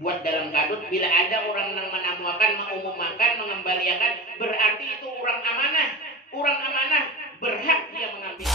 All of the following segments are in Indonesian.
buat dalam kadut. Bila ada orang yang menamuakan, mengumumkan, mengembalikan, berarti itu orang amanah. Orang amanah berhak dia mengambil.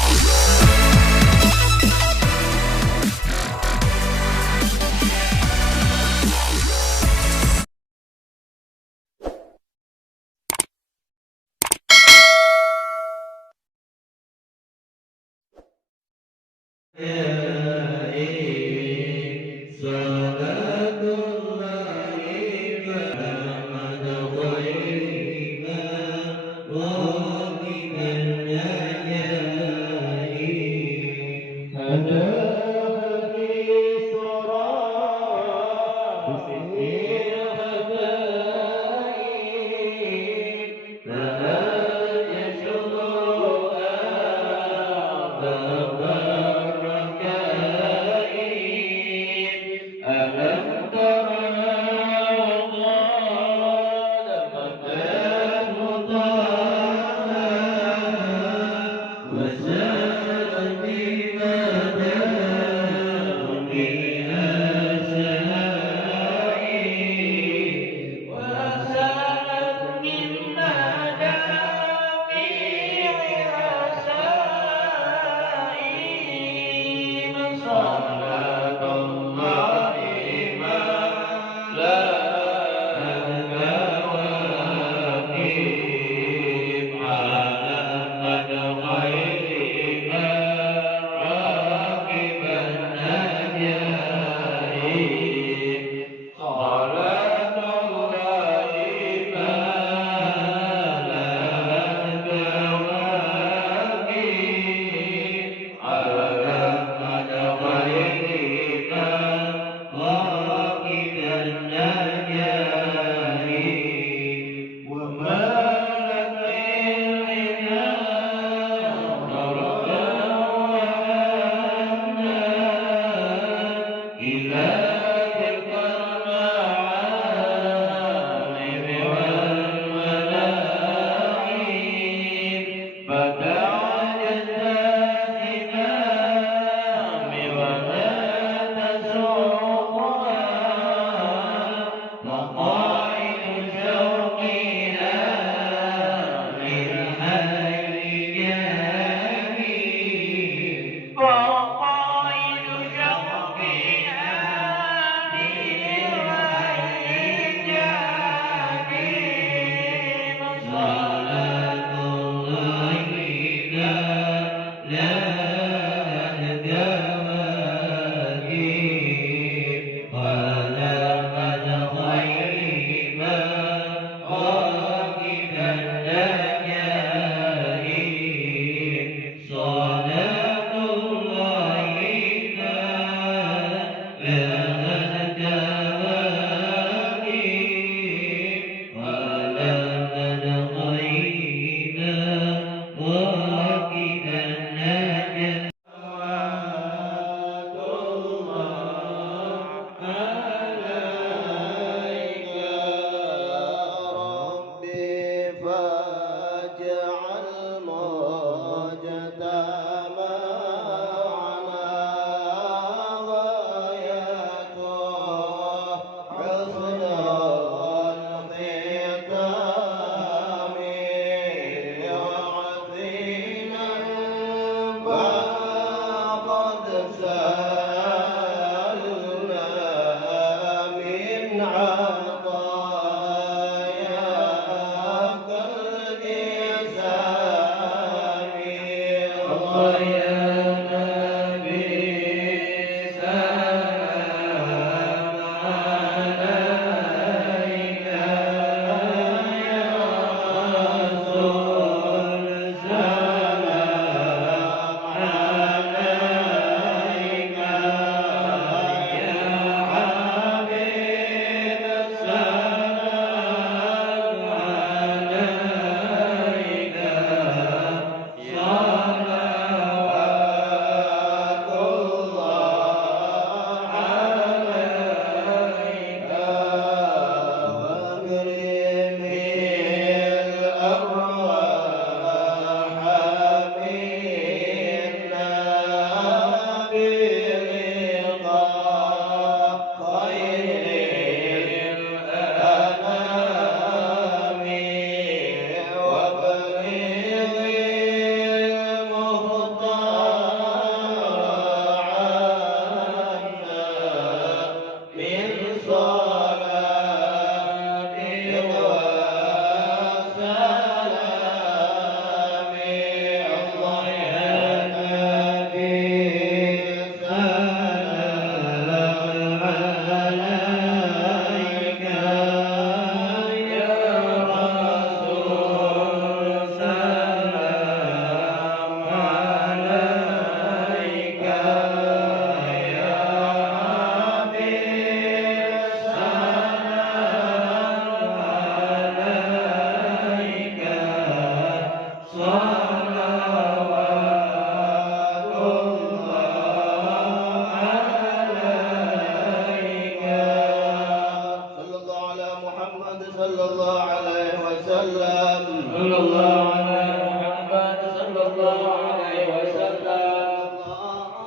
وسلم صلى الله على محمد صلى الله عليه وسلم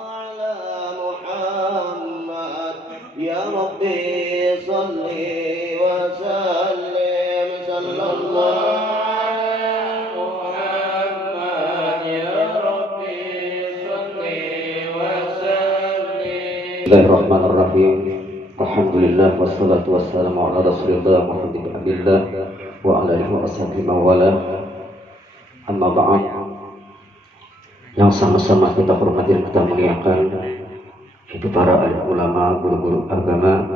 على محمد يا ربي صل وسلم صلى الله على محمد يا ربي صل وسلم. Bismillahirrahmanirrahim. Alhamdulillah wassalatu wassalamu ala Rasulillah Muhammad bin Abdillah wa ala alihi wa ashabihi mawala. Amma ba'd. Yang sama-sama kita hormati dan kita muliakan itu para alim ulama, guru-guru agama,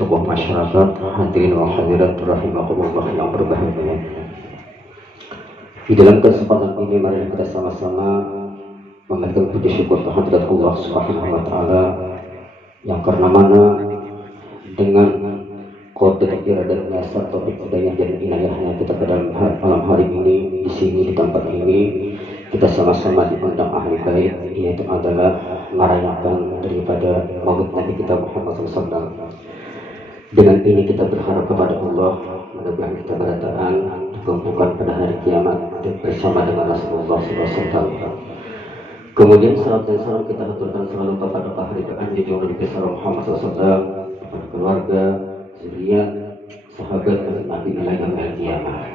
tokoh masyarakat, hadirin wa hadirat rahimakumullah yang berbahagia. Di dalam kesempatan ini mari kita sama-sama memberikan puji syukur kehadirat Allah Subhanahu wa taala yang karena mana dengan qadar iradatnya serta hidayah dan inayahnya kita pada malam hari ini di sini di tempat ini kita sama-sama diundang ahli bait, yaitu adalah merayakan daripada maulid Nabi kita Muhammad SAW. Dengan ini kita berharap kepada Allah mudah-mudahan kita berataan dikumpulkan pada hari kiamat bersama dengan Rasulullah SAW. Kemudian salam dan salam kita haturkan selalu kepada keharibaan di Nabi besar Muhammad SAW, kepada keluarga, zuriat, sahabat dan Nabi yang kiamat.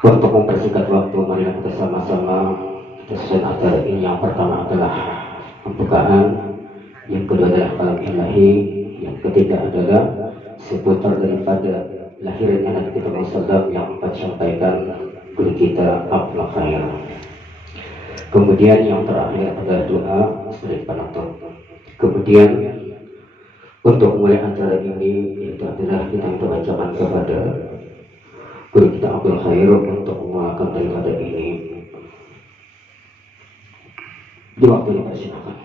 Untuk mempersingkat waktu, mari kita sama-sama kita susun acara ini. Yang pertama adalah pembukaan, yang kedua adalah kalam ilahi, yang ketiga adalah seputar daripada lahirnya Nabi kita Muhammad yang empat sampaikan guru kita Abdul Khair. Kemudian yang terakhir adalah doa sebagai penutup. Kemudian untuk mulai acara ini itu adalah kita bacakan kepada guru kita Abdul Khair untuk memulakan daripada ini. Di waktu ini persilakan.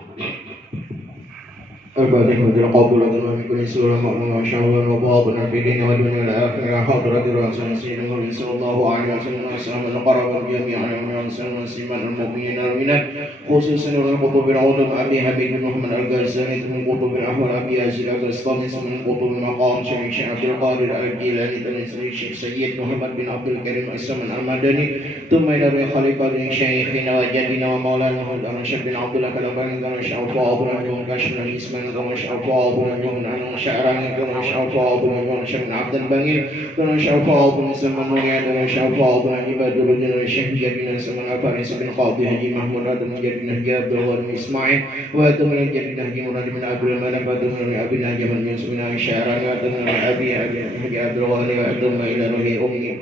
الفاتحة بالقبول من كل سورة مؤمن وشهوة وباطنا في دين ودنيا الآخرة حضرة رسول سيدنا النبي صلى الله عليه وسلم وسلم القرب جميعا وسلم سيما المؤمنين والمؤمنات خصوصا القطب العظم أبي حبيب محمد الغزالي من قطب الأحمر أبي ياسر الغزالي من قطب المقام شيخ عبد القادر الجيلاني تنسل الشيخ سيد محمد بن عبد الكريم السمن المدني ثم إلى خليفة شيخنا وجدنا ومولانا الشيخ بن عبد الله كلامي كما شاء الله وكشف الإسلام كما شاء الله ومن عن شعراني كما شاء الله ومن شمن عبد البنين كما شاء الله ومن سمن مريان كما شاء الله ومن عباد الرجل الشيخ جدنا سمن الفارس بن قاضي هجي محمود آدم جدنا جاب الغرم إسماعيل وآدم من جدنا هجي مراد من عبد الملك وآدم من أبي نجم من يوسف من شعراني وآدم من أبي هجي عبد الغني وآدم إلى روحي أمي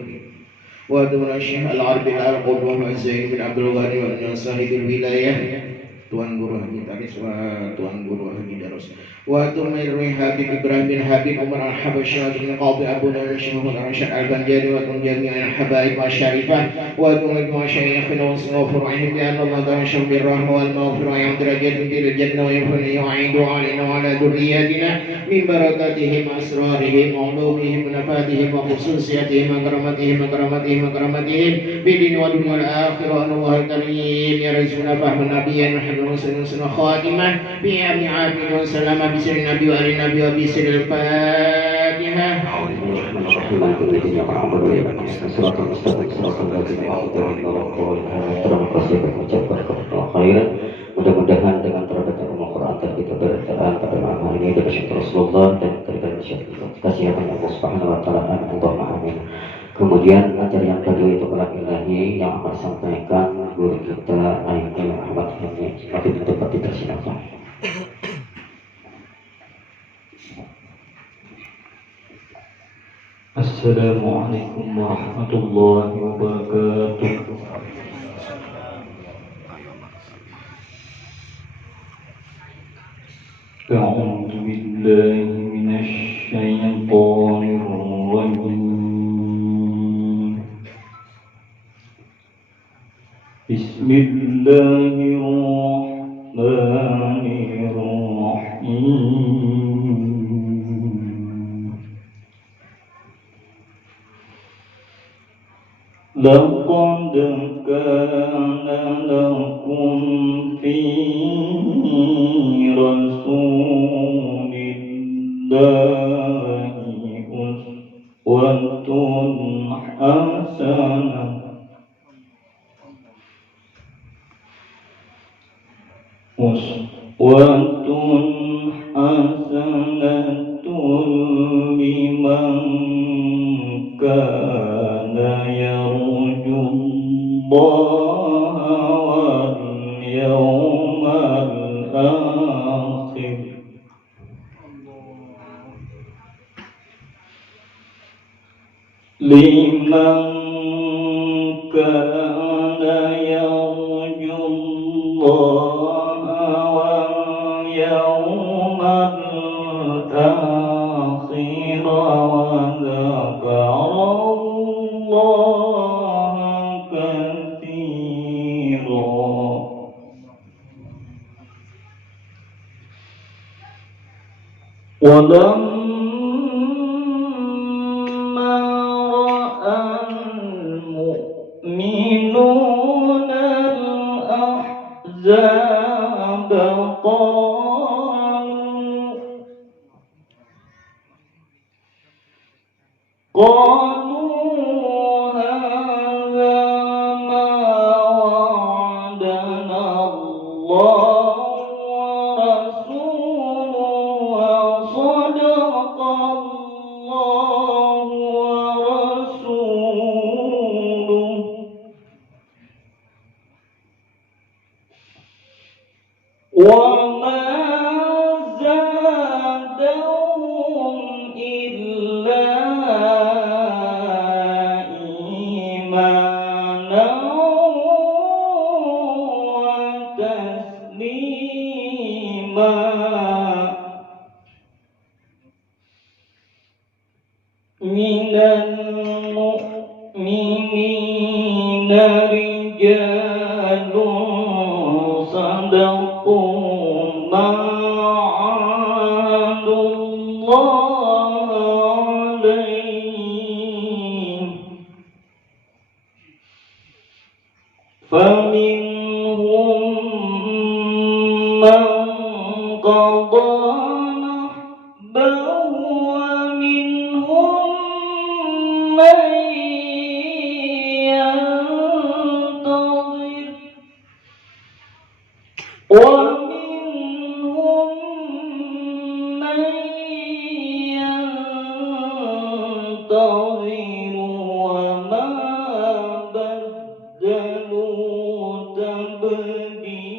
وآدم من الشيخ العربي القدوة والزين بن عبد الغني ومن صاحب الولاية Tuan Guru Haji Taris wa Tuan Guru Haji Darus wa Tumairwi Habib Ibrahim bin Habib Umar Al-Habasyah bin Qadhi Abu Dawud Syuhud Al-Syar Al-Banjari wa Tunjami Al-Habaib wa Syarifah wa Tumaid wa Syayikhina wa Sinawfurahim bi anna Allah ta'ala syambir rahma wal maghfirah yang derajat fil jannah wa yafni yu'idu alina wa ala dhurriyyatina min barakatihim asrarihim wa ulumihim wa nafatihim wa khususiyatihim wa karamatihim wa karamatihim wa karamatihim bidin wa dunya al-akhirah Allah al-karim ya Rasulullah fahman nabiyyan وسلم خاتمة بأبي عابد وسلم بسر النبي وآل النبي وبسر الفاتحة. Mudah-mudahan dengan terbaca Al-Quran kita beritaan pada malam hari ini dengan syukur Rasulullah dan kasihan Allah Subhanahu wa taala. Allahumma amin. Kemudian acara yang kedua itu kalam ilahi yang akan sampaikan guru kita Ayahnya Muhammad Hamid. Tapi dapat dipersilakan. Assalamualaikum warahmatullahi wabarakatuh. أعوذ بالله من الشيطان الرجيم. بسم الله الرحمن الرحيم. لقد كان لكم في رسول الله أسوة حسنة لمن كان يرجو الله واليوم الآخر لمن كان يرجو الله واليوم الآخر وذكر الله كثيرا ولما رأى المؤمنون الأحزاب قالوا هذا ما وعدنا الله ورسوله وصدق الله ورسوله وما زادهم إلا إيمانا وتسليما من المؤمنين رجال صدقوا ما عاهدوا الله عليه فمنهم من قضى نحبه ومنهم من ينتظر ومنهم من ينتظر وما بدلوا تبديلا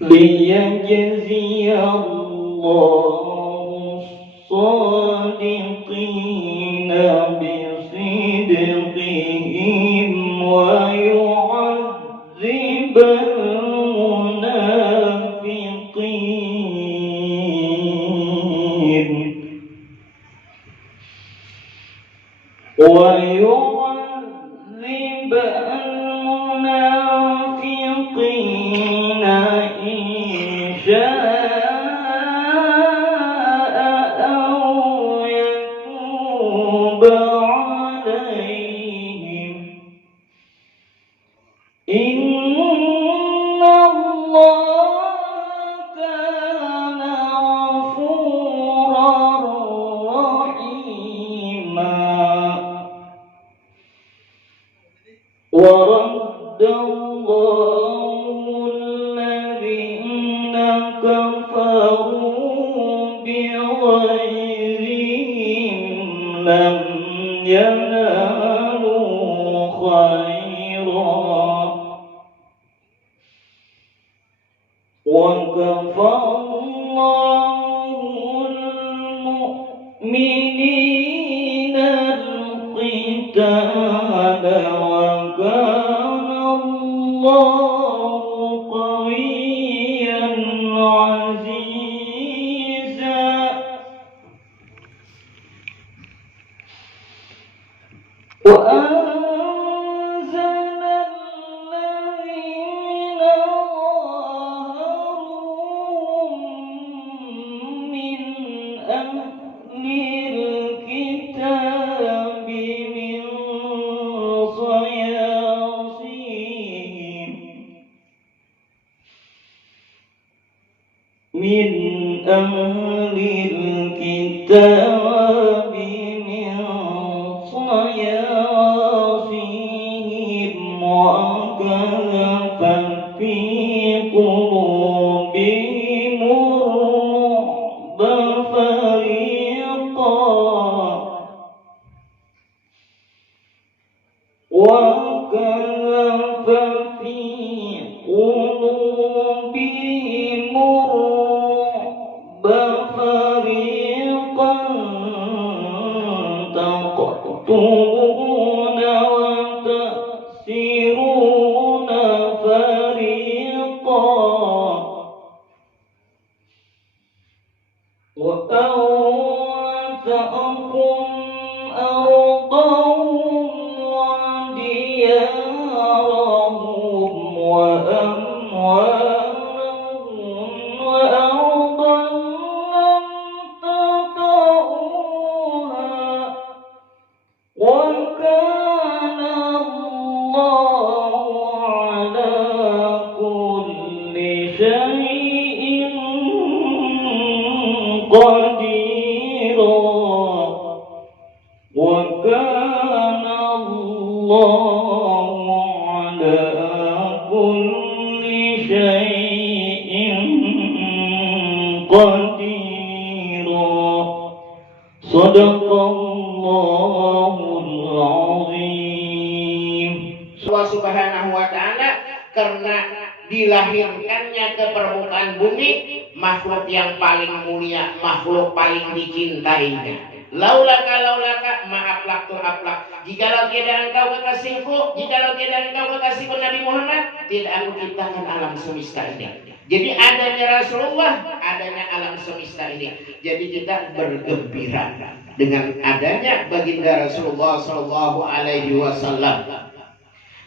ليجزي الله الصادقين بصدقهم ويعذب المنافقين إن شاء أو يتوب عليهم إن الله كان غفورا رحيما ورد الله الذين كفروا بغيظهم لم ينالوا خيرا وكفى الله المؤمنين القتال وكان الله قويا عزيزا وأنزل الذين ظاهروهم من أهل الكتاب من صياصيهم من أهل الكتاب من صياصيهم وكذب في قلوبهم الرعب وكذب في قلوبهم الرعب فريقا تقتلون وتأسرون فريقا وأورثكم أرضهم وديارهم وأموالهم وأرضا لم تطئوها وكان الله على كل شيء قديرا وكان الله على كل شيء قديرا صدق الله العظيم. Allah Subhanahu wa Ta'ala karena dilahirkannya ke permukaan bumi makhluk yang paling mulia, makhluk paling dicintainya. Laulaka ma'aplak tu aplak. Jikalau tiada engkau kekasihku, jikalau tiada engkau kekasihku Nabi Muhammad, tidak aku ciptakan alam semesta ini. Jadi adanya Rasulullah, adanya alam semesta ini. Jadi kita bergembira dengan adanya baginda Rasulullah Sallallahu Alaihi Wasallam.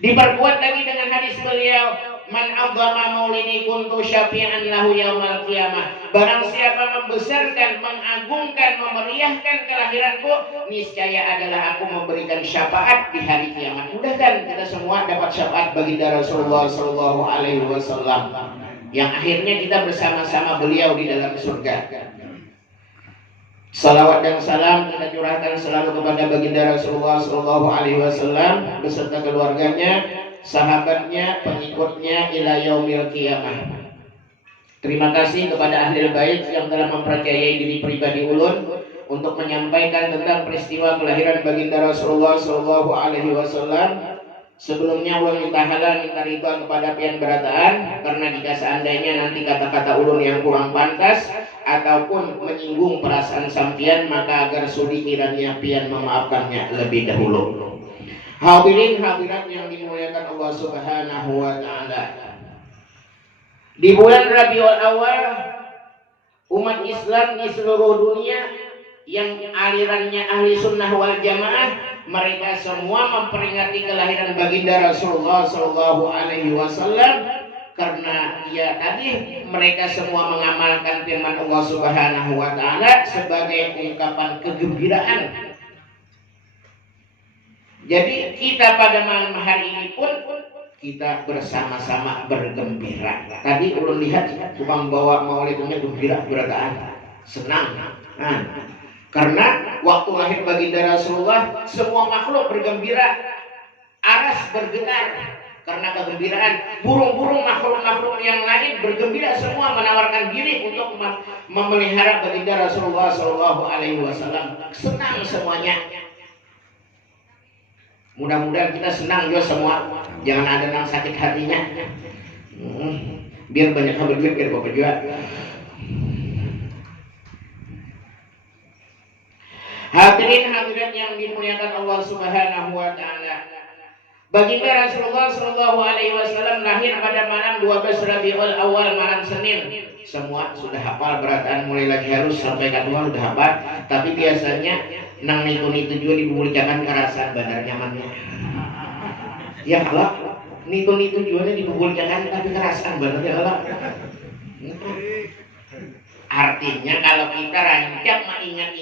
Diperkuat lagi dengan hadis beliau, man adzama maulidi kuntu syafi'an lahu yaumal qiyamah. Barang siapa membesarkan, mengagungkan, memeriahkan kelahiranku, niscaya adalah aku memberikan syafaat di hari kiamat. Mudah-mudahan kita semua dapat syafaat baginda Rasulullah Sallallahu Alaihi Wasallam, yang akhirnya kita bersama-sama beliau di dalam surga. Salawat dan salam kita curahkan selalu kepada baginda Rasulullah Sallallahu Alaihi Wasallam beserta keluarganya, sahabatnya, pengikutnya ila yaumil qiyamah. Terima kasih kepada ahli bait yang telah mempercayai diri pribadi ulun untuk menyampaikan tentang peristiwa kelahiran baginda Rasulullah Sallallahu Alaihi Wasallam. Sebelumnya ulun minta halal, minta riba kepada pian berataan, karena jika seandainya nanti kata-kata ulun yang kurang pantas ataupun menyinggung perasaan sampian, maka agar sudi kiranya pian memaafkannya lebih dahulu. Hadirin hadirat yang dimuliakan Allah Subhanahu wa Ta'ala, di bulan Rabiul Awal umat Islam di seluruh dunia yang alirannya ahli sunnah wal jamaah, mereka semua memperingati kelahiran baginda Rasulullah Sallallahu Alaihi Wasallam, karena ya tadi mereka semua mengamalkan firman Allah Subhanahu wa Ta'ala sebagai ungkapan kegembiraan. Jadi kita pada malam hari ini pun kita bersama-sama bergembira. Tadi ulun lihat tukang bawa maulidnya gembira, berataan, senang. Karena waktu lahir baginda Rasulullah semua makhluk bergembira, aras bergetar karena kegembiraan. Burung-burung makhluk-makhluk yang lain bergembira semua, menawarkan diri untuk memelihara baginda Rasulullah Sallallahu Alaihi Wasallam. Senang semuanya. Mudah-mudahan kita senang juga semua. Jangan ada yang sakit hatinya. Biar banyak berduit biar bapak juga. Hadirin hadirat yang dimuliakan Allah Subhanahu wa Ta'ala, baginda Rasulullah Sallallahu Alaihi Wasallam lahir pada malam 12 Rabiul Awal, malam Senin. Semua sudah hafal berataan, mulai lagi harus sampai kedua sudah hafal. Tapi biasanya nang nitu-nitu juga dipublikakan kerasaan bandar nyamannya. Ya kalau nitu-nitu juga dipublikakan tapi kerasaan bandar Allah. Artinya kalau kita rancak ingat,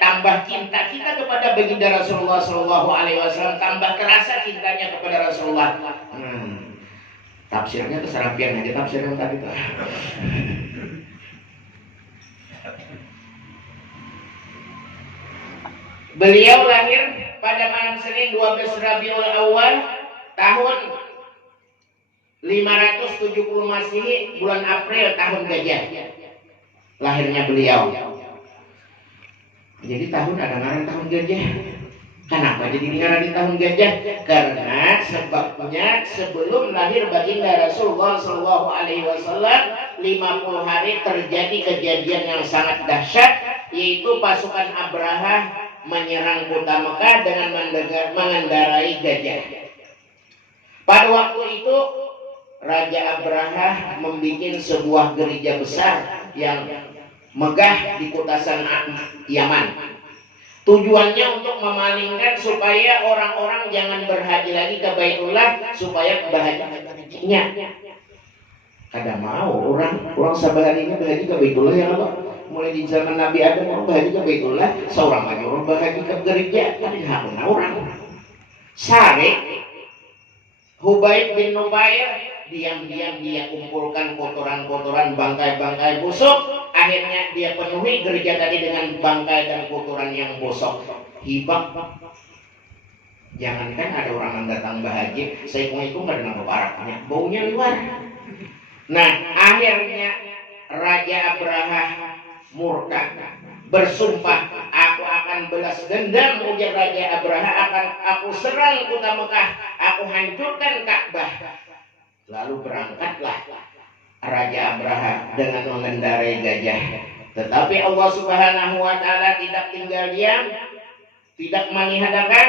tambah cinta kita kepada baginda Rasulullah Sallallahu Alaihi Wasallam, tambah terasa cintanya kepada Rasulullah. Tafsirnya keserapian aja tafsirnya tadi tuh. Beliau lahir pada malam Senin 12 Rabiul Awal tahun 570 Masehi, bulan April tahun gajah. Lahirnya beliau. Jadi tahun ada ngaran tahun gajah. Kenapa jadi ngaran di tahun gajah? Karena sebabnya sebelum lahir baginda Rasulullah Shallallahu Alaihi Wasallam 50 hari terjadi kejadian yang sangat dahsyat, yaitu pasukan Abraha menyerang kota Mekah dengan mengendarai gajah. Pada waktu itu Raja Abraha membuat sebuah gereja besar yang megah di kota San'a, Yaman. Tujuannya untuk memalingkan supaya orang-orang jangan berhaji lagi ke Baitullah, supaya berhajinya. Kada mau orang sabaharinya berhaji ke Baitullah ya Allah. Mulai di zaman Nabi Adam orang berhaji ke Baitullah, seorang lagi orang berhaji ke gereja, tapi nggak orang. Sare Hubaib bin Nubair diam-diam dia kumpulkan kotoran-kotoran, bangkai-bangkai busuk. Akhirnya dia penuhi gereja tadi dengan bangkai dan kotoran yang busuk. Hibak. Jangankan ada orang yang datang berhaji, saya hitung nggak ada baraknya, baunya luar. Nah, akhirnya Raja Abraha murka, bersumpah, aku akan balas dendam, ujar Raja Abraha, akan aku serang kota Mekah, aku hancurkan Ka'bah. Lalu berangkatlah Raja Abraha dengan mengendarai gajah. Tetapi Allah Subhanahu wa Ta'ala tidak tinggal diam, tidak menihadakan,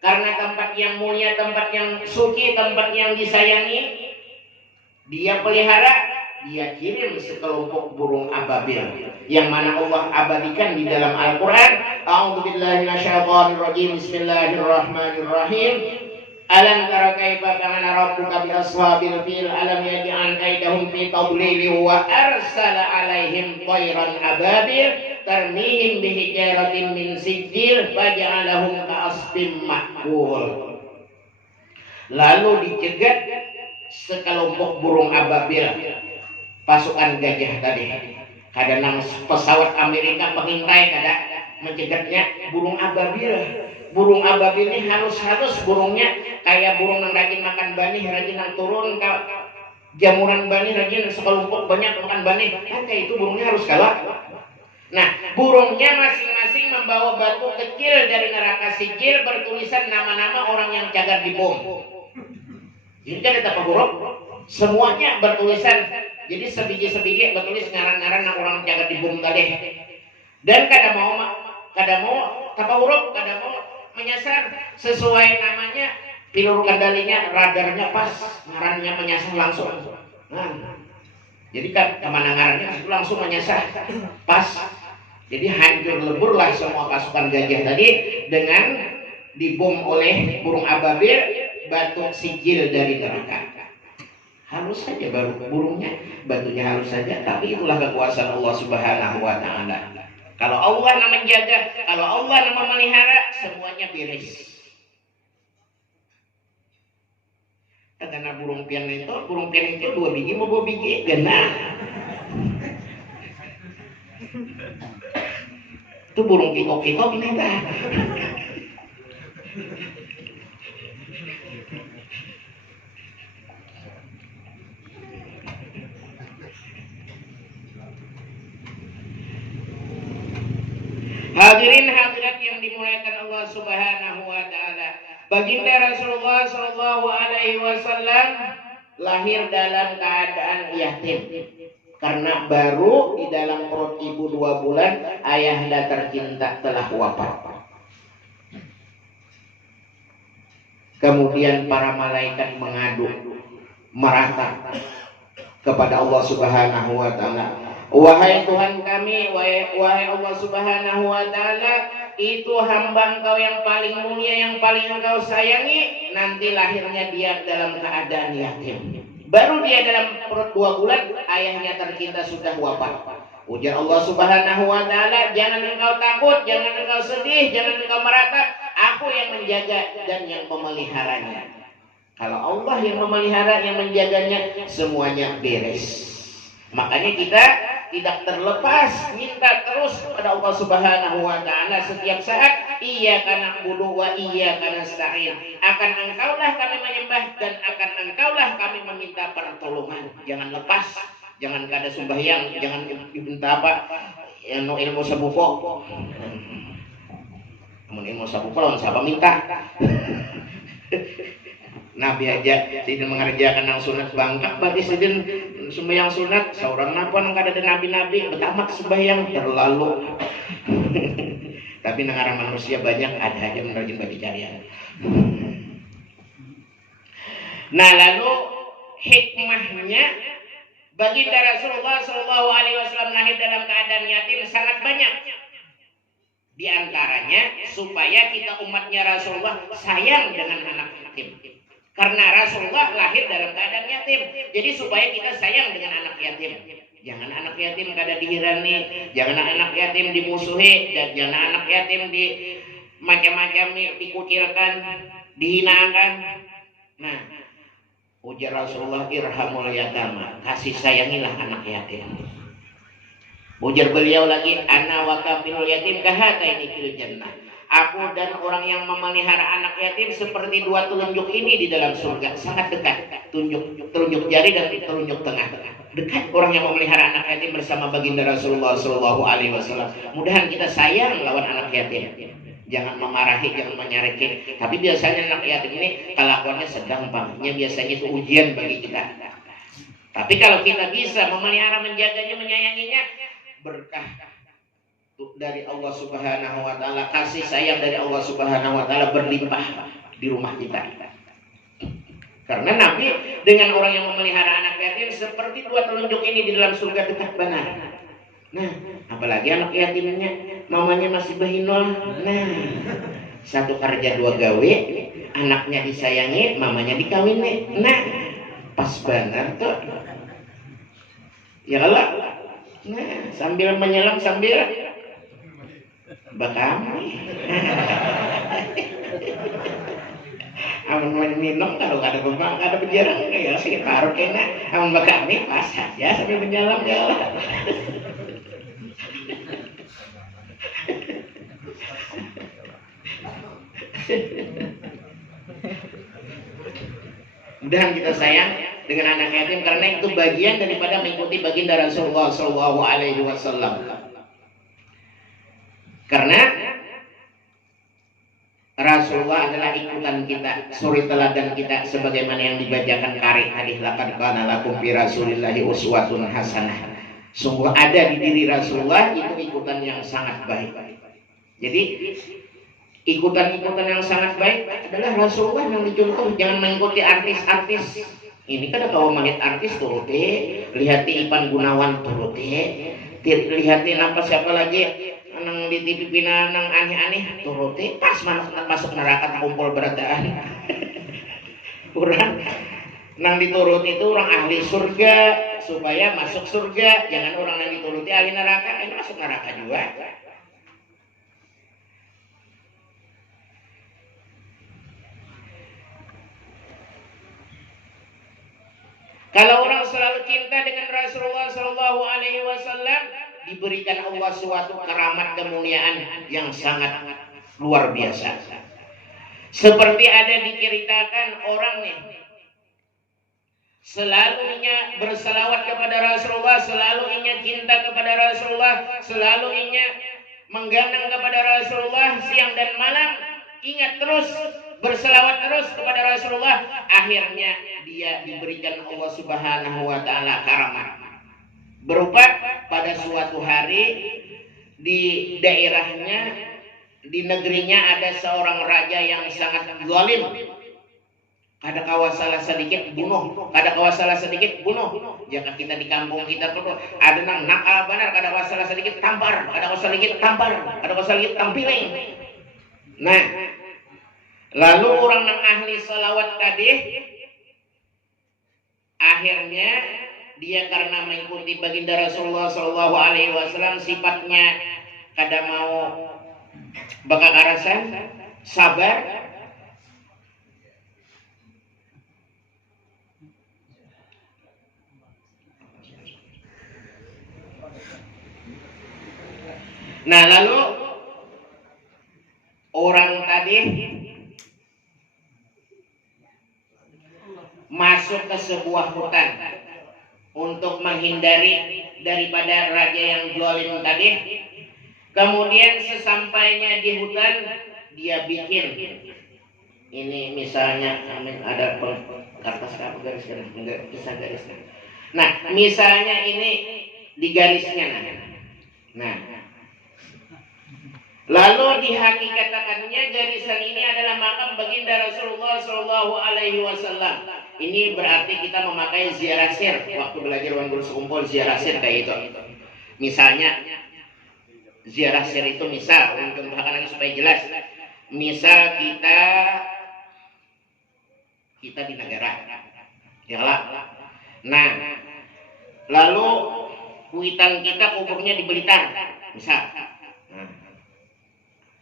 karena tempat yang mulia, tempat yang suci, tempat yang disayangi, dia pelihara, dia kirim sekelompok burung ababil yang mana Allah abadikan di dalam Al-Quran. A'udzubillahi minasyaitonirrajim. Bismillahirrahmanirrahim. Alam tara kaifa kana rabbuka bi ashabil fil alam yaj'al kaidahum fi tadlil wa arsala alaihim tayran ababil tarmihim bi hijaratin min sijil faj'alahum ka'asfin ma'kul. Lalu dicegat sekelompok burung ababil, pasukan gajah tadi. Kadang pesawat Amerika pengintai kada mencegatnya burung ababil. Burung ababil ini halus-halus burungnya, kayak burung yang rajin makan bani, rajin yang turun ke jamuran bani, rajin sekelompok banyak makan bani. Kan kayak itu burungnya harus kalah. Nah, burungnya masing-masing membawa batu kecil dari neraka sijil bertulisan nama-nama orang yang cagar di bom. Jadi ada apa huruf? Semuanya bertulisan. Jadi sebiji-sebiji bertulis ngaran-ngaran orang cagar di bom tadi. Dan kada mau tapa huruf, kada mau menyasar sesuai namanya, pilur kendalinya, radarnya pas, ngarannya menyasar langsung. Nah, jadi kan kemana ngarannya langsung menyasar pas. Jadi hancur leburlah semua pasukan gajah tadi dengan dibom oleh burung ababil, batu sijil dari neraka. Halus saja baru burungnya, batunya halus saja, tapi itulah kekuasaan Allah Subhanahu wa Ta'ala. Kalau Allah yang menjaga, kalau Allah yang memelihara, semuanya beres. Karena burung pian itu 2 biji mau 2 biji, genah. Itu burung kikok-kikok ini dah. Hadirin hadirat yang dimuliakan Allah Subhanahu wa Ta'ala. Baginda Rasulullah Shallallahu Alaihi Wasallam lahir dalam keadaan yatim. Karena baru di dalam perut ibu 2 bulan, ayahnya tercinta telah wafat. Kemudian para malaikat mengadu, meratap kepada Allah Subhanahu wa Ta'ala. Wahai Tuhan kami, wahai Allah Subhanahu wa Ta'ala, itu hamba Engkau yang paling mulia, yang paling Engkau sayangi, nanti lahirnya dia dalam keadaan yatim. Baru dia dalam perut 2 bulan, ayahnya tercinta sudah wafat. Ujar Allah Subhanahu wa Ta'ala, jangan engkau takut, jangan engkau sedih, jangan engkau meratap, aku yang menjaga dan yang memeliharanya. Kalau Allah yang memelihara, yang menjaganya, semuanya beres. Makanya kita tidak terlepas minta terus kepada Allah Subhanahu wa Ta'ala setiap saat, iyyaka na'budu wa iyyaka nasta'in. Akan engkaulah kami menyembah dan akan engkaulah kami meminta pertolongan. Jangan lepas, jangan kada sembahyang, jangan minta apa ya no ilmu sabuko. Mun ilmu sabuko lawan siapa minta. Nabi aja tidak mengerjakan yang sunat bangkak berarti sedin sembahyang sunat seorang napa nang kada ada nabi-nabi betamat sembahyang terlalu. Tapi nang manusia banyak ada aja menerjun bagi carian. Nah lalu hikmahnya baginda Rasulullah Shallallahu Alaihi Wasallam lahir dalam keadaan yatim sangat banyak. Di antaranya supaya kita umatnya Rasulullah sayang dengan anak yatim. Karena Rasulullah lahir dalam keadaan yatim. Jadi supaya kita sayang dengan anak yatim. Jangan anak yatim kada dihirani, jangan anak yatim dimusuhi, dan jangan anak yatim di macam-macam dikucilkan, dihinakan. Nah, ujar Rasulullah irhamul yatama, kasih sayangilah anak yatim. Ujar beliau lagi, ana wa kafilul yatim kahataini fil jannah. Aku dan orang yang memelihara anak yatim seperti dua telunjuk ini di dalam surga, sangat dekat. Telunjuk jari dan telunjuk tengah. Dekat orang yang memelihara anak yatim bersama baginda Rasulullah Shallallahu Alaihi Wasallam. Mudahan kita sayang lawan anak yatim. Jangan memarahi, jangan menyariki. Tapi biasanya anak yatim ini kelakuannya sedang pangnya, biasanya itu ujian bagi kita. Tapi kalau kita bisa memelihara, menjaganya, menyayanginya, berkah dari Allah Subhanahu wa taala, kasih sayang dari Allah Subhanahu wa taala berlimpah di rumah kita. Karena Nabi dengan orang yang memelihara anak yatim seperti dua telunjuk ini di dalam surga dekat benar. Nah, apalagi anak yatimnya mamanya masih bahinol. Nah, satu kerja dua gawe, anaknya disayangi, mamanya dikawini. Nah, pas benar tuh. Ya Allah. Nah, sambil menyelam sambil bakami. Amun minum kalau nggak ada beban, nggak ada penjara ya sih taruh kena. Amun bakami pas aja sambil menyelam jalan. Mudahan kita sayang dengan anak yatim karena itu bagian daripada mengikuti baginda Rasulullah Shallallahu Alaihi Wasallam. Karena Rasulullah adalah ikutan kita, suri teladan kita, sebagaimana yang dibacakan kari hadis laqad kana lakum fi Rasulillahi uswatun hasanah. Sungguh ada di diri Rasulullah itu ikutan yang sangat baik. Jadi ikutan-ikutan yang sangat baik adalah Rasulullah yang dicontoh. Jangan mengikuti artis-artis. Ini kan kalau melihat artis turuti, lihati Ipan Gunawan turuti, lihati apa siapa lagi nang di TV nang aneh-aneh turuti, pas masuk neraka kumpul beradaan. Orang nang dituruti itu orang ahli surga supaya masuk surga, jangan orang yang dituruti ahli neraka, ini masuk neraka juga. Kalau orang selalu cinta dengan Rasulullah Shallallahu Alaihi Wasallam, diberikan Allah suatu keramat kemuliaan yang sangat luar biasa. Seperti ada diceritakan orang nih, selalunya berselawat kepada Rasulullah, selalunya cinta kepada Rasulullah, selalunya mengganang kepada Rasulullah siang dan malam, ingat terus, berselawat terus kepada Rasulullah. Akhirnya dia diberikan Allah Subhanahu wa taala karamat berupa pada suatu hari di daerahnya, di negerinya ada seorang raja yang sangat zalim. Kada kawa salah sedikit bunuh, kada kawa salah sedikit bunuh. Jika kita di kampung kita tuh ada nang nakal benar, kada kawa salah sedikit tampar, kada kawa sedikit tampar, kada kawa sedikit tampiling. Nah, lalu orang yang ahli salawat tadi, akhirnya dia karena mengikuti baginda Rasulullah Shallallahu Alaihi Wasallam, sifatnya kada mau bakakarasan, sabar. Nah lalu sebuah hutan untuk menghindari daripada raja yang zalim tadi. Kemudian sesampainya di hutan dia bikin ini misalnya ada kertas apa gariskan enggak bisa gariskan. Nah misalnya ini di garisnya nah lalu dihakikatakannya garisan ini adalah makam baginda Rasulullah Shallallahu Alaihi Wasallam. Ini berarti kita memakai ziarah sir waktu belajar Wan Guru Sekumpul, ziarah sir kayak itu. Misalnya ziarah sir itu misal untuk contohkan lagi supaya jelas. Misal kita di negara, ya lah. Nah, lalu kuitan kita kuburnya di Blitar, misal.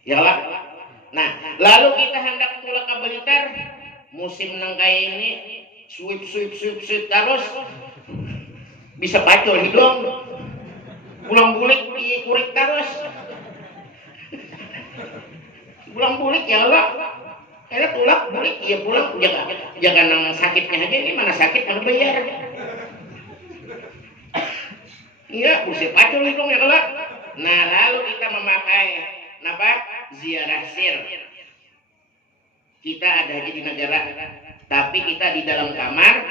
Ya lah. Nah, lalu kita hendak pulang ke Blitar, musim nang kayak ini, sweep terus bisa pacul hidung, pulang bulik di kurik terus, pulang bulik ya Allah. Saya tulak bulik ya pulang jaga nang sakitnya aja, ini mana sakit mana bayar. Iya, bisa pacul hidung ya Allah. Nah, lalu kita memakai ziarah sir. Kita ada aja di negara, tapi kita di dalam kamar,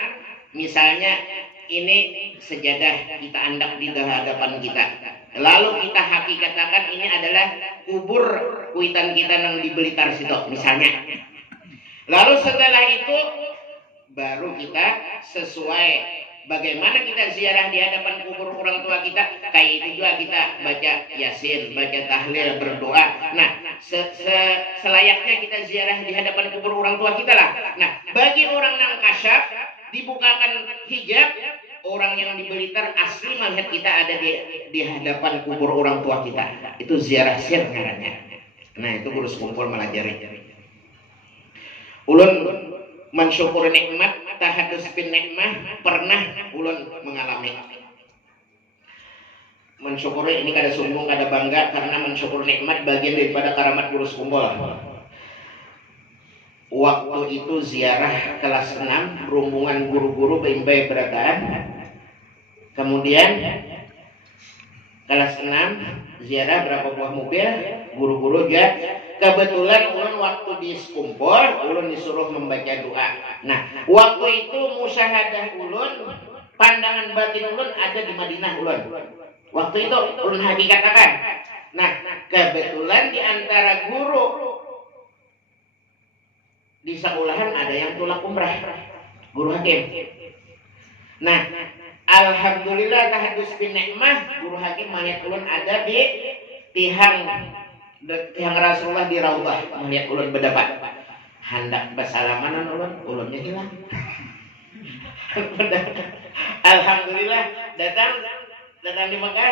misalnya ini sejadah kita andak di hadapan kita. Lalu kita hakikatakan ini adalah kubur kuitan kita yang di Blitar situ, misalnya. Lalu setelah itu baru kita sesuai bagaimana kita ziarah di hadapan kubur orang tua kita, kayak itu juga kita baca yasin, baca tahlil, berdoa. Nah, selayaknya kita ziarah di hadapan kubur orang tua kita lah. Nah, bagi orang yang kasyaf dibukakan hijab, orang yang di Blitar asli melihat kita ada di hadapan kubur orang tua kita. Itu ziarah sir ngarannya. Nah, itu Guru Sekumpul melajari. Ulun mensyukur nikmat, tahadus bin nikmah pernah ulun mengalami. Mensyukuri ini kada sombong, kada bangga, karena mensyukur nikmat bagian daripada karamat Guru Sekumpul. Waktu itu ziarah kelas 6 rombongan guru-guru bimbai berataan. Kemudian kelas 6 ziarah berapa buah mobil, guru-guru juga. Kebetulan ulun waktu di Sekumpul, ulun disuruh membaca doa. Nah, waktu itu musyahadah ulun, pandangan batin ulun ada di Madinah ulun. Waktu itu ulun hakikatakan. Nah, kebetulan di antara guru di sekolahan ada yang tulak umrah, guru hakim. Nah, alhamdulillah tahadus bin nikmah, guru hakim melihat ulun ada di tihang Rasulullah di Raudhah, melihat ulun berdebat. Hendak bersalaman ulunnya hilang. Alhamdulillah datang di Mekah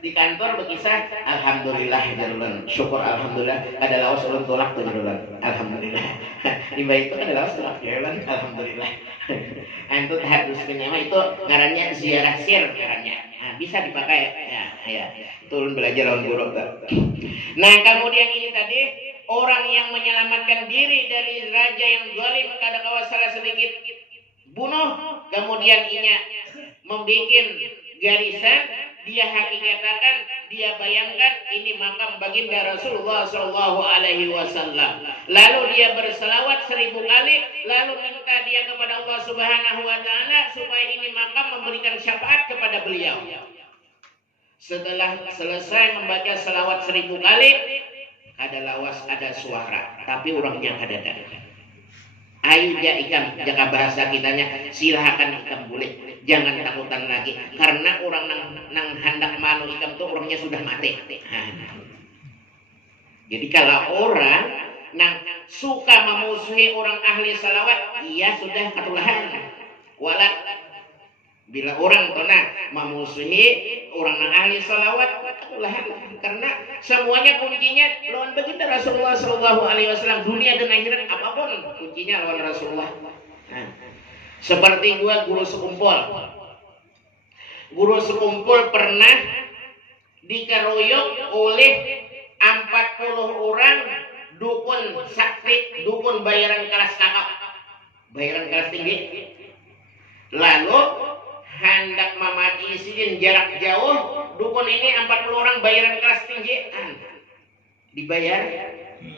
di kantor berkisah, alhamdulillah ulun syukur alhamdulillah ada lawas ulun tolak tuh ulun. Alhamdulillah. Di baik itu ada lawas tolak ya ulun, alhamdulillah. Itu tahadus bin nikmah itu ngarannya ziarah sir ngarannya. Nah, bisa dipakai ya. Turun belajar lawan guru. Nah, kemudian ini tadi orang yang menyelamatkan diri dari raja yang zalim kada kawa salah sedikit bunuh, kemudian inya membikin garisan, dia hakikatakan, dia bayangkan ini makam baginda Rasulullah Shallallahu Alaihi Wasallam. Lalu dia berselawat 1000 kali, lalu minta dia kepada Allah Subhanahu Wa Taala supaya ini makam memberikan syafaat kepada beliau. Setelah selesai membaca selawat 1000 kali, ada lawas, ada suara, tapi orangnya kada ada. Ayo ikam, jaga bahasa kitanya, silahkan ikam boleh, jangan takutan lagi, karena orang nang hendak manu ikam tuh orangnya sudah mati. Jadi kalau orang nang suka memusuhi orang ahli salawat, ia sudah ketulahan. Walat bila orang memusuhi orang nang ahli salawat, ketulahan. Karena semuanya kuncinya lawan baginda Rasulullah Shallallahu Alaihi Wasallam, dunia dan akhirat apapun kuncinya lawan Rasulullah. Nah, seperti guru sekumpul. Guru sekumpul pernah dikeroyok oleh 40 orang dukun sakti, dukun bayaran kelas kakap, bayaran kelas tinggi. Lalu hendak memaki isidin jarak jauh, dukun ini 40 orang bayaran kelas tinggi. Dibayar,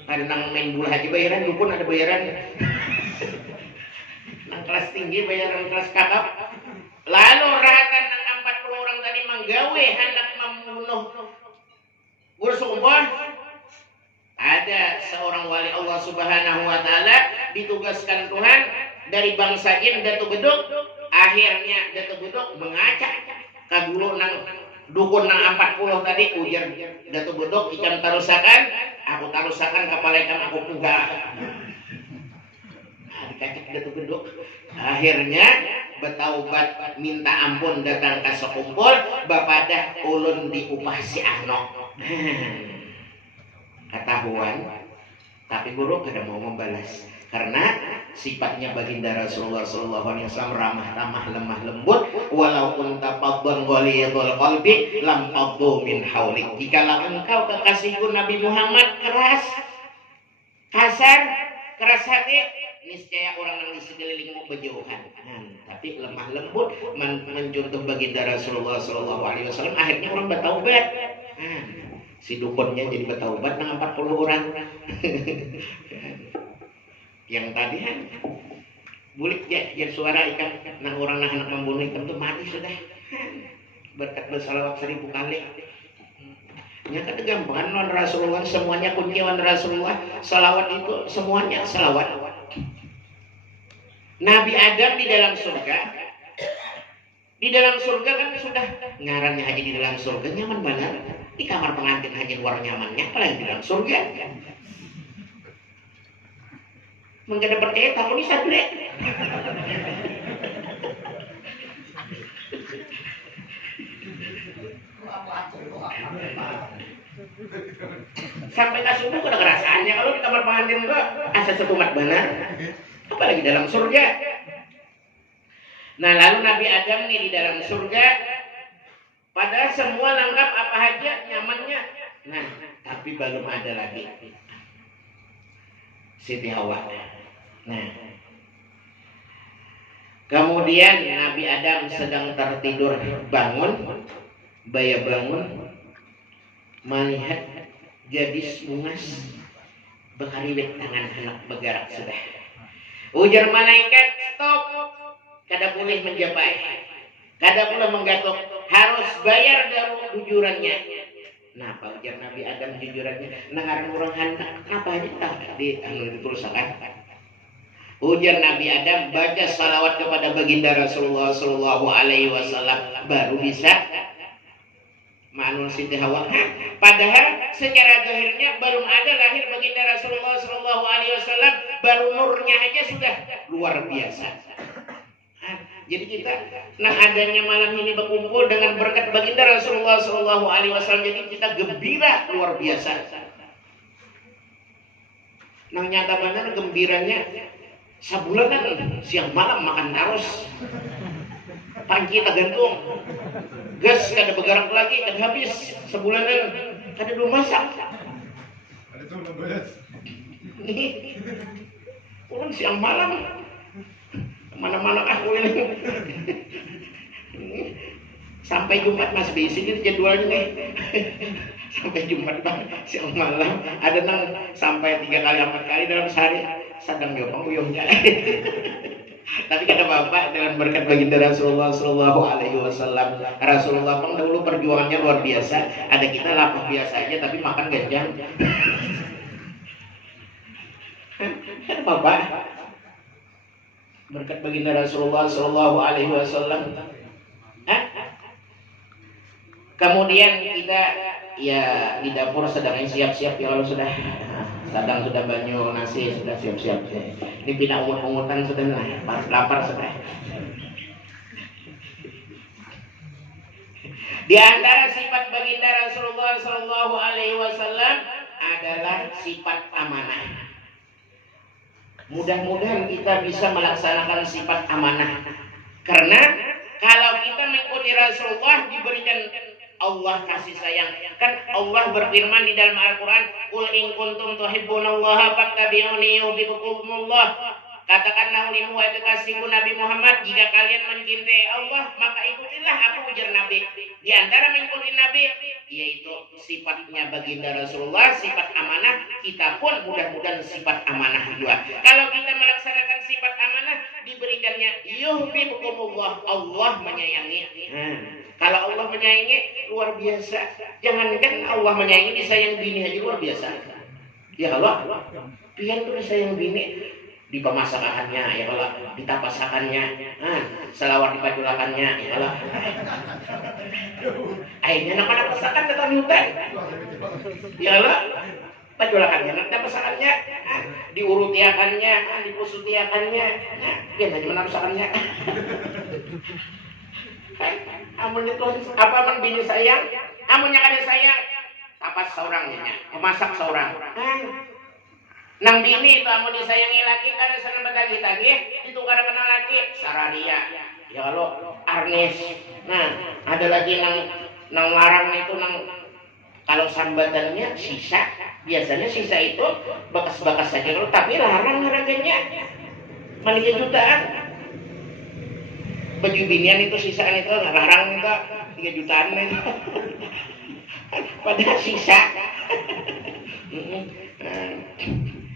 ada nang main bola aja bayaran, dukun ada bayaran. Nang kelas tinggi bayaran kelas kakap. Lalu rahatan nang 40 orang tadi menggawe hendak membunuh Gursumbah. Ada seorang wali Allah Subhanahu wa taala ditugaskan Tuhan dari bangsa jin Datu Beduk. Akhirnya Datu Beduk mengacak kagulu nang dukun nang 40 tadi, ujar Datu Beduk, ikan tarusakan, aku tarusakan kepala ikan aku punggah. Dikacak Datu Beduk. Akhirnya betaubat minta ampun datang ke sekumpul bapadah ulun diupah si Ano. Ketahuan, tapi guru kada mau membalas karena sifatnya baginda Rasulullah SAW ramah tamah lemah lembut, walaupun tafaddan ghalidul qalbi lam faddu min haulik. Jikalau engkau kekasihku Nabi Muhammad keras, kasar, keras hati, niscaya orang yang di sekelilingmu berjauhan. Tapi lemah lembut mencontoh baginda Rasulullah SAW, akhirnya orang bertaubat. Si dukunnya jadi bertaubat dengan 40 orang. Yang tadi kan bulik jadi suara ikan, nah orang nak membunuh ikan itu mati sudah. Berkat bersalawat 1000 kali. Nyata kegampangan non Rasulullah, semuanya kunci non Rasulullah. Salawat itu semuanya salawat. Nabi Adam di dalam surga. Di dalam surga kan sudah ngarannya aja di dalam surga nyaman banget. Di kamar pengantin aja luar nyamannya, apalagi di dalam surga. Mengkada percaya takut bisa deh. Sampai ke subuh udah ngerasaannya kalau di kamar pengantin enggak asa setumat benar. Apalagi dalam surga. Nah, lalu Nabi Adam nih di dalam surga, padahal semua lengkap apa aja nyamannya. Nah, tapi belum ada lagi Siti Hawa. Nah, kemudian Nabi Adam sedang tertidur bangun, melihat gadis mungas bekariwit tangan anak bergerak sudah. Ujar malaikat, stop. Kada boleh menjapai, kada boleh menggatok, harus bayar dari jujurannya. Nah, Pak ujar Nabi Adam jujurannya, nangaran orang hantar, apa aja tak di ditulisakan. Ujar Nabi Adam, baca salawat kepada baginda Rasulullah SAW, baru bisa manul Siti Hawa. Padahal secara zahirnya belum ada lahir baginda Rasulullah SAW, baru nurnya aja sudah luar biasa. Jadi kita, nah adanya malam ini berkumpul dengan berkat baginda Rasulullah SAW, jadi kita gembira luar biasa. Nah nyata benar gembiranya sabulanan siang malam makan terus, panci tak gantung, gas kada bergerak lagi, kada habis sebulanan, kada dulu masak. Ada tuh ngeberes. Orang siang malam. Mana-mana aku ini sampai Jumat Mas basic itu jadwalnya nih. Sampai Jumat siang malam ada nang sampai 3 kali 4 kali dalam sehari sadang nyopong uyung jalan. Tapi kata Bapak dengan berkat baginda Rasulullah SAW, Rasulullah pun dahulu perjuangannya luar biasa. Ada kita lapar biasa aja tapi makan ganjang. Kata Bapak berkat baginda Rasulullah SAW. Kemudian kita ya di dapur sedang siap-siap ya, kalau sudah banyu nasi sudah siap-siap. Ini pindah umut-umutan sudah lapar sudah. Di antara sifat baginda Rasulullah SAW adalah sifat amanah. Mudah-mudahan kita bisa melaksanakan sifat amanah. Karena kalau kita mengikuti Rasulullah diberikan Allah kasih sayang. Kan Allah berfirman di dalam Al-Quran, "Qul in kuntum tuhibbunallaha fattabi'uni yuhibbukumullah." Katakanlah ulimu wahai kekasihku Nabi Muhammad, jika kalian mencintai Allah maka ikutilah aku, ujar Nabi. Di antara mengikuti Nabi yaitu sifatnya baginda Rasulullah, sifat amanah. Kita pun mudah-mudahan sifat amanah juga. Kalau kita melaksanakan sifat amanah, diberikannya yuhibbukumullah, Allah menyayangi. Kalau Allah menyayangi luar biasa. Jangankan Allah menyayangi, disayang bini aja luar biasa. Ya Allah, pian tuh disayang bini, di pemasakannya, ya Allah, di tapasakannya, selawat di paculakannya, ya Allah. Akhirnya anak-anak pasakan datang di hutan, ya Allah, paculakannya, nak tapasakannya, diurutiakannya, dipusutiakannya, dia hanya menapsakannya. Amun itu apa amun bini sayang, amunnya kada sayang, tapas seorangnya, memasak seorang. Nang bini itu amun disayangi laki kada seneng betagi-tagi, ditukar kena laki sararia. Ya kalau Arnes. Nah, ada lagi nang larang itu kalau sambatannya sisa. Biasanya sisa itu bekas-bekas saja kalau tapi larang harganya. Maninya jutaan. Baju binian itu sisaan itu larang itu 3 jutaan itu. Padahal sisa.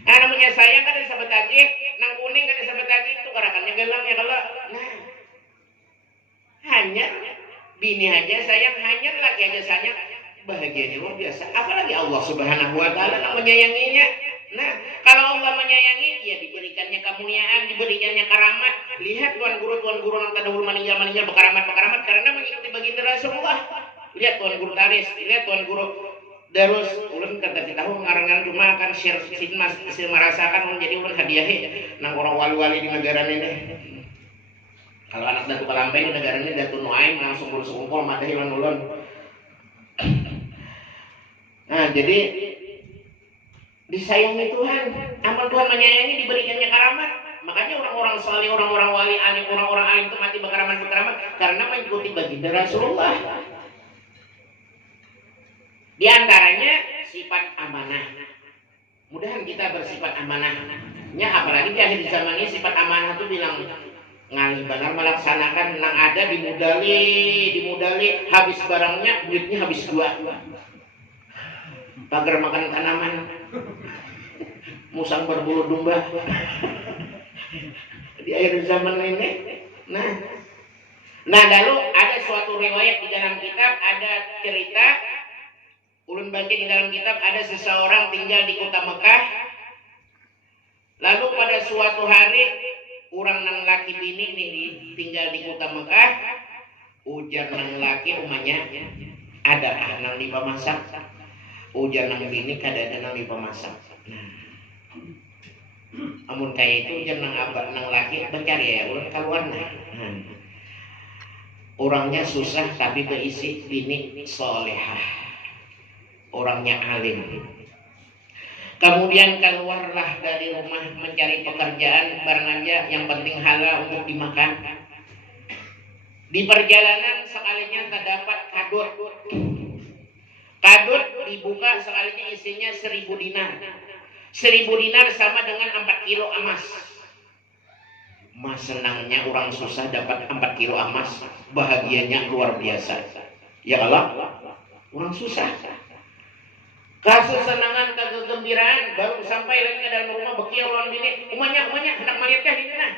Namanya sayang kan disebut lagi, nang kuning kan disebut lagi, itu karakannya gelang ya kalau. Nah, hanya bini aja sayang, hanya laki aja sayang, bahagianya luar biasa. Apalagi Allah Subhanahu Wa Taala yang menyayanginya. Nah, kalau Allah menyayangi, ya diberikannya kemuliaan, diberikannya karamat. Lihat tuan guru yang terdahulu meninggal berkaramat karena mengikuti baginda Rasulullah. Lihat tuan guru Taris, lihat tuan guru Darus, ulun kata kita tahu ngarangan cuma kan share merasakan menjadi ulun hadiah nang orang wali-wali di negara ini. Kalau anak Datu Kalampai di negara ini Datu Nuaim langsung urus kumpul madahi ulun. Nah, jadi disayangi Tuhan, amal Tuhan menyayangi, diberikannya karamat. Makanya orang-orang saleh, orang-orang wali, orang-orang alim itu mati berkaramat karena mengikuti baginda Rasulullah. Di antaranya sifat amanah. Mudahan kita bersifat amanahnya, apalagi di akhir zaman ini sifat amanah itu bilang ngalih benar melaksanakan nang ada dimudali habis barangnya, duitnya habis 2. Pagar makan tanaman, musang berbulu domba. Di akhir zaman ini. Nah lalu ada suatu riwayat di dalam kitab, ada cerita ulun baca di dalam kitab, ada seseorang tinggal di kota Mekah. Lalu pada suatu hari orang nang laki bini nih tinggal di kota Mekah. Ujar nang laki rumahnya ada nang lipa masak. Ujar nang bini kada ada nang lipa masak. Nah, amun kayak itu ujar nang abah nang laki mencari ya ulun keluar nah. Orangnya susah tapi berisi bini solehah. Orangnya alim. Kemudian keluarlah dari rumah mencari pekerjaan barang aja yang penting halal untuk dimakan. Di perjalanan sekalinya terdapat kadut. Kadut dibuka sekalinya isinya 1000 dinar. 1000 dinar sama dengan 4 kilo emas. Mas senangnya orang susah dapat 4 kilo emas, bahagianya luar biasa. Ya Allah, orang susah. Kesenangan, kegembiraan, baru sampai lagi ke dalam rumah bekiau lawan bini. Umanya hendak melihat kah ini nah?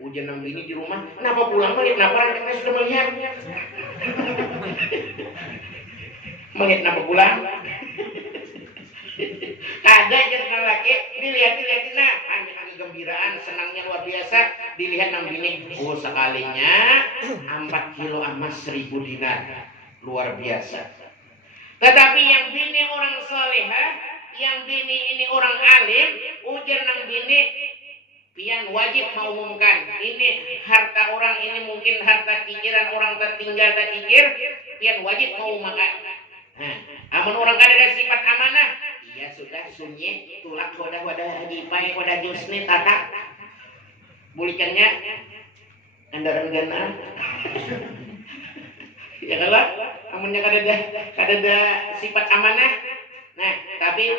Ujian nang bini di rumah, kenapa pulang melihat? Kenapa kita sudah melihat? Melihat kenapa pulang? Ada jangan laki, dilihat nah, hanya kegembiraan, senangnya luar biasa, dilihat nang bini. Oh sekalinya 4 kilo emas 1000 dinar, luar biasa. Tetapi yang bini orang salehah, yang bini ini orang alim, ujar nang bini, pian wajib mengumumkan, ini harta orang ini mungkin harta kikiran orang tertinggal tak kikir, pian wajib mengumumkan. Nah, amun orang kada sifat amanah, iya sudah sunyi, tulak wadah hajipai, wadah jusni, tatak, bulikannya, andaran gana. Ya kalau amunnya kada ada sifat amanah, Nah, tapi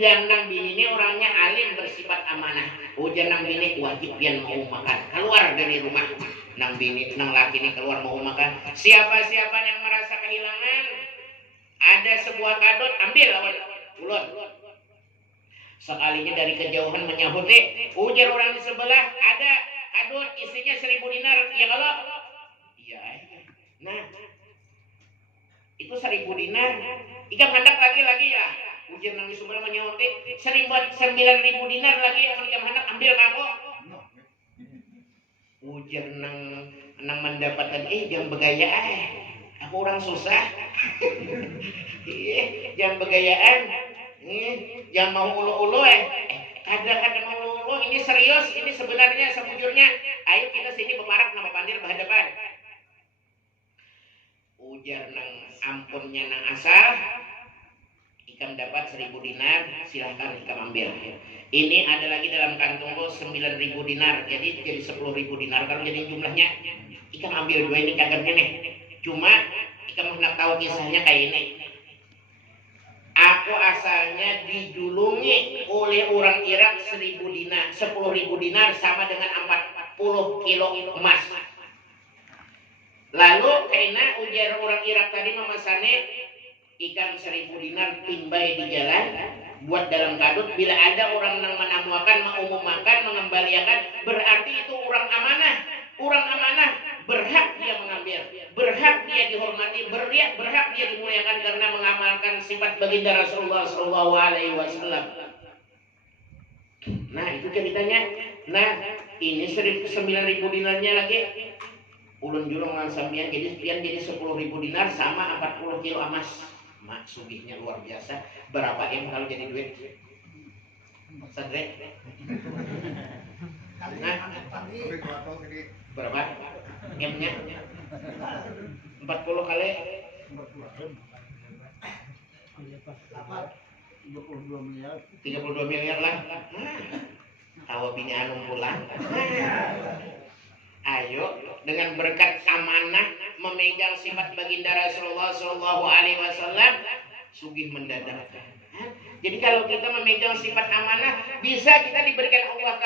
yang nang bini ini orangnya alim bersifat amanah. Ujar nang bini wajib pian mau makan. Keluar dari rumah. Nang bini, nang laki ini keluar mau makan. Siapa-siapa yang merasa kehilangan, ada sebuah kado, ambil lawan ulun. Sekalinya dari kejauhan menyahuti, ujar orang di sebelah, ada kado isinya 1000 dinar. Ya kalau? Iya. Nah, itu 1000 dinar. Ikan hendak lagi ya. Ujian nang sebelah menyahuti 9.000 dinar lagi yang ikan hendak ambil aku. Ujian nang mendapatkan jangan begaya aku orang susah. Jangan begayaan. Jangan mau ulu-ulu kadang-kadang mau ulu-ulu ini serius, ini sebenarnya sebujurnya. Ayo kita sini bemarak nama pandir berhadapan. Ujar nang ampunnya nang asal ikam dapat 1000 dinar, silahkan ikam ambil. Ini ada lagi dalam kantongku 9.000 dinar, jadi 10.000 dinar. Kalau jadi jumlahnya ikam ambil dua ini kagak nih. Cuma ikam hendak tahu kisahnya kayak ini. Aku asalnya dijulungi oleh orang Irak 1000 dinar, 10.000 dinar sama dengan 40 kilo emas. Lalu karena ujar orang Irak tadi memesannya ikan 1000 dinar timbai di jalan buat dalam kadut. Bila ada orang yang menamuakan, mengumumkan, mengembalikan, berarti itu orang amanah. Orang amanah berhak dia mengambil, berhak dia dihormati, berhak dia dimuliakan karena mengamalkan sifat baginda Rasulullah Shallallahu Alaihi Wasallam. Nah itu ceritanya. Nah ini 9.000 dinarnya lagi. Ulun julung lan sampeyan jadi 10.000 dinar sama 40 kilo emas. Mak sugihnya luar biasa. Berapa M kalau jadi duit? Sadre? Nah, berapa M-nya? 40 kali 32 miliar lah. Tawa bini anu pulang. Ayo dengan berkat amanah memegang sifat baginda Rasulullah Shallallahu Alaihi Wasallam sugih mendadak. Jadi kalau kita memegang sifat amanah bisa kita diberikan Allah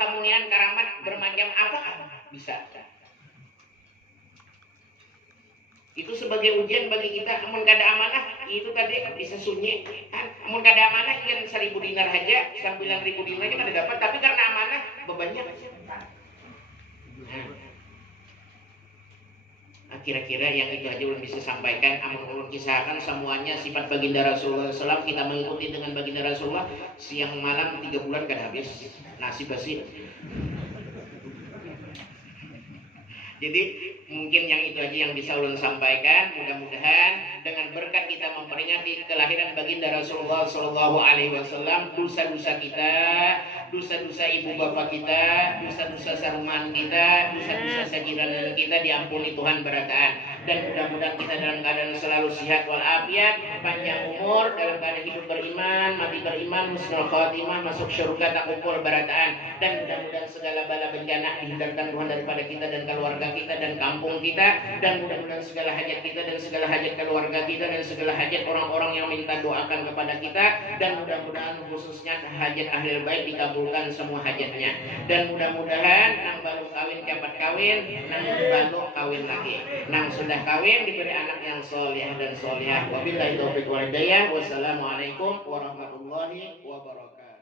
kemuliaan karamat bermacam apa bisa. Itu sebagai ujian bagi kita. Amun kada amanah itu tadi bisa sunyi. Amun kada amanah kan 1.000 dinar aja, 9.000 dinar aja kada dapat. Tapi karena amanah bebannya kira-kira yang itu aja ulun bisa sampaikan. Amun ulun kisahkan semuanya sifat baginda Rasulullah SAW. Kita mengikuti dengan baginda Rasulullah siang malam 3 bulan kan habis nasi basi. Jadi mungkin yang itu aja yang bisa ulun sampaikan. Mudah-mudahan dengan berkat kita memperingati kelahiran baginda Rasulullah Shallallahu Alaihi Wasallam, dosa-dosa kita, dosa-dosa ibu bapak kita, dosa-dosa saruman kita, dosa-dosa sajiran kita diampuni Tuhan berataan. Dan mudah-mudahan kita dalam keadaan selalu sehat walafiat, panjang umur, dalam keadaan hidup beriman, mati beriman, husnul khatimah, masuk surga tak kumpul berataan. Dan mudah-mudahan segala bala bencana dihindarkan Tuhan daripada kita dan keluarga kita dan kampung kita. Dan mudah-mudahan segala hajat kita dan segala hajat keluarga kita dan segala hajat orang-orang yang minta doakan kepada kita. Dan mudah-mudahan khususnya hajat ahli bait dikabulkan semua hajatnya. Dan mudah-mudahan nang baru kawin cepat kawin, nang baru kawin lagi, nang sudah kawin diberi anak yang soleh dan solehah. Wabillahi taufiq wal hidayah. Wassalamualaikum warahmatullahi wabarakatuh.